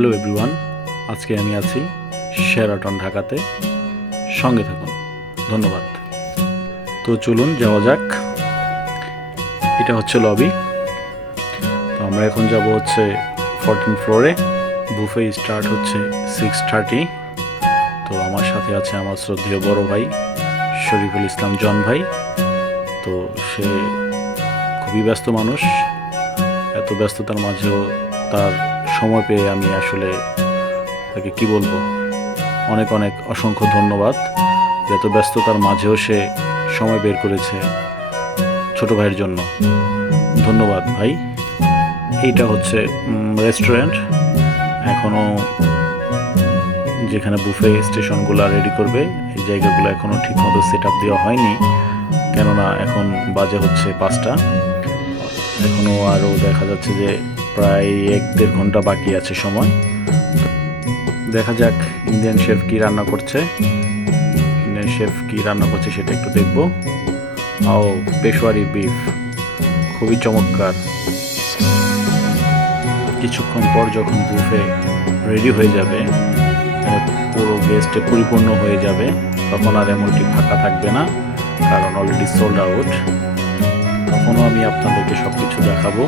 Hello everyone, আজকে আমি আছি শেরাটন ঢাকাতে। সঙ্গে থাকুন, ধন্যবাদ। তো চলুন যাওয়া যাক। এটা হচ্ছে লবি। তো আমরা এখন যাব হচ্ছে 14 ফ্লোরে। বুফে স্টার্ট হচ্ছে 6:30। তো আমার সাথে আছে আমার শ্রদ্ধেয় বড় ভাই শরীফুল ইসলাম জন ভাই। তো সে খুবই ব্যস্ত মানুষ। এত ব্যস্ততার মাঝেও তার সময় পেয়ে আমি আসলে তাকে কি বলবো, অনেক অনেক অসংখ্য ধন্যবাদ। এত ব্যস্ততার মাঝেও সে সময় বের করেছে ছোট ভাইয়ের জন্য। ধন্যবাদ ভাই। এইটা হচ্ছে রেস্টুরেন্ট। এখনও যেখানে বুফে স্টেশনগুলো রেডি করবে এই জায়গাগুলো এখনও ঠিকমতো সেট আপ দেওয়া হয়নি, কেননা এখন বাজে হচ্ছে 5টা। এখনও আরও দেখা যাচ্ছে যে প্রায় 1-1.5 ঘন্টা বাকি আছে সময়। দেখা যাক ইন্ডিয়ান শেফ কি রান্না করছে। সেটা একটু দেখবো। পেশোয়ারি বিফ খুবই চমৎকার। কিছুক্ষণ পর যখন বুফে রেডি হয়ে যাবে, পুরো গেস্টে পরিপূর্ণ হয়ে যাবে, তখন আর এমনটি ফাঁকা থাকবে না, কারণ অলরেডি সোল্ড আউট। তখনও আমি আপনাদেরকে সব কিছু দেখাবো।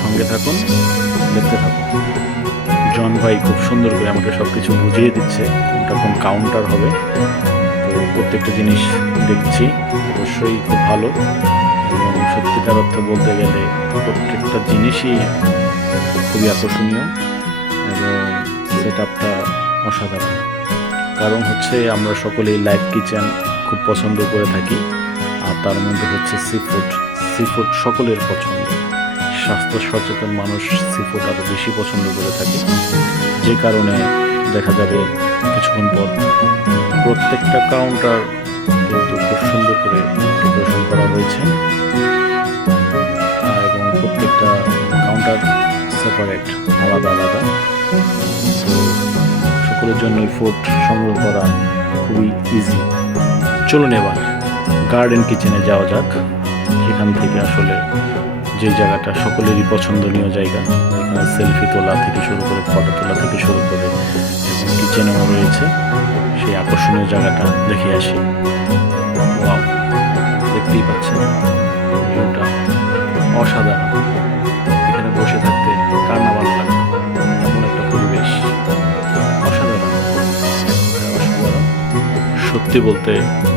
সঙ্গে থাকুন, দেখতে থাকুন। জন ভাই খুব সুন্দর করে আমাকে সব কিছু বুঝিয়ে দিচ্ছে কোনটা কোন কাউন্টার হবে। তো প্রত্যেকটা জিনিস দেখছি, অবশ্যই খুব ভালো। এবং সত্যিকার অর্থে বলতে গেলে প্রত্যেকটা জিনিসই খুবই আকর্ষণীয় এবং সেট আপটা অসাধারণ। কারণ হচ্ছে আমরা সকলেই লাইভ কিচেন খুব পছন্দ করে থাকি, আর তার মধ্যে হচ্ছে সি ফুড সকলের পছন্দ। স্বাস্থ্য সচেতন মানুষ সি ফুড আরও বেশি পছন্দ করে থাকে, যে কারণে দেখা যাবে কিছুক্ষণ পর প্রত্যেকটা কাউন্টার কিন্তু খুব সুন্দর করে ডেকোরেশন করা হয়েছে, এবং প্রত্যেকটা কাউন্টার সেপারেট, আলাদা আলাদা। তো সকলের জন্যই ফুড সংগ্রহ করা খুবই ইজি। চলুন এবার গার্ডেন কিচেনে যাওয়া যাক। সেখান থেকে আসলে যে জায়গাটা সকলেরই পছন্দনীয় জায়গা, এখানে সেলফি তোলা থেকে শুরু করে, ফটো তোলা থেকে শুরু করে, এবং কিচেনেও রয়েছে, সেই আকর্ষণীয় জায়গাটা দেখে আসি। ওয়াও, দেখতেই পাচ্ছেন ভিউটা অসাধারণ। এখানে বসে থাকতে কার না ভালো লাগে, এমন একটা পরিবেশ। অসাধারণ, অসাধারণ। সত্যি বলতে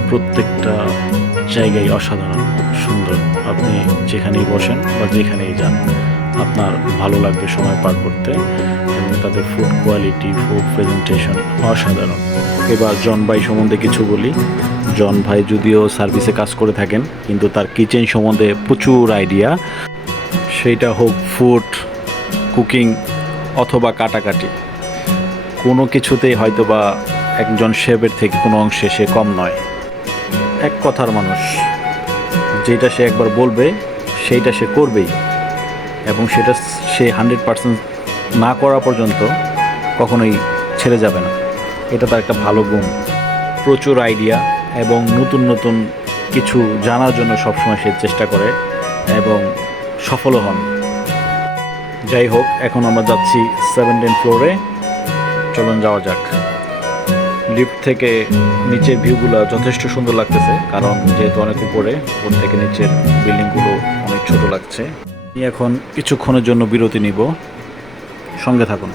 প্রত্যেকটা জায়গায় অসাধারণ সুন্দর। আপনি যেখানেই বসেন বা যেখানেই যান, আপনার ভালো লাগবে সময় পার করতে। এবং তাদের ফুড কোয়ালিটি, ফুড প্রেজেন্টেশন অসাধারণ। এবার জন ভাই সম্বন্ধে কিছু বলি। জন ভাই যদিও সার্ভিসে কাজ করে থাকেন, কিন্তু তার কিচেন সম্বন্ধে প্রচুর আইডিয়া। সেইটা হোক ফুড কুকিং অথবা কাটাকাটি, কোনো কিছুতেই হয়তো বা একজন শেফের থেকে কোনো অংশে সে কম নয়। এক কথার মানুষ, যেটা সে একবার বলবে সেইটা সে করবেই, এবং সেটা সে 100% না করা পর্যন্ত কখনোই ছেড়ে যাবে না। এটা তার একটা ভালো গুণ। প্রচুর আইডিয়া এবং নতুন নতুন কিছু জানার জন্য সবসময় সে চেষ্টা করে এবং সফলও হন। যাই হোক, এখন আমরা যাচ্ছি 17 ফ্লোরে। চলুন যাওয়া যাক। লিফট থেকে নিচের ভিউগুলো যথেষ্ট সুন্দর লাগতেছে, কারণ যেহেতু অনেক উপর থেকে নিচের বিল্ডিংগুলো অনেক ছোট লাগছে। আমি এখন কিছুক্ষণের জন্য বিরতি নিব, সঙ্গে থাকুন।